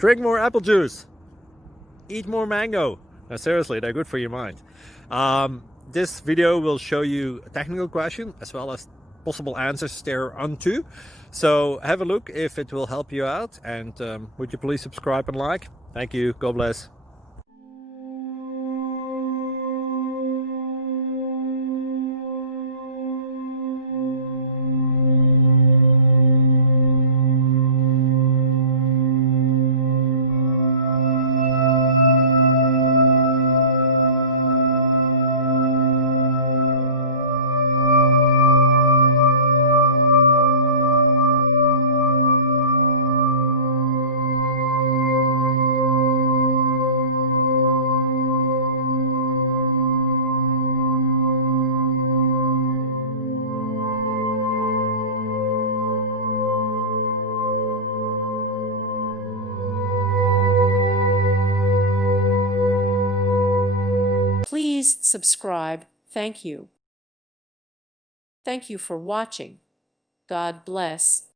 Drink more apple juice. Eat more mango. No, seriously, they're good for your mind. This video will show you a technical question as well as possible answers thereunto. So have a look if it will help you out, and would you please subscribe and like? Thank you. God bless. Please subscribe. Thank you. Thank you for watching. God bless.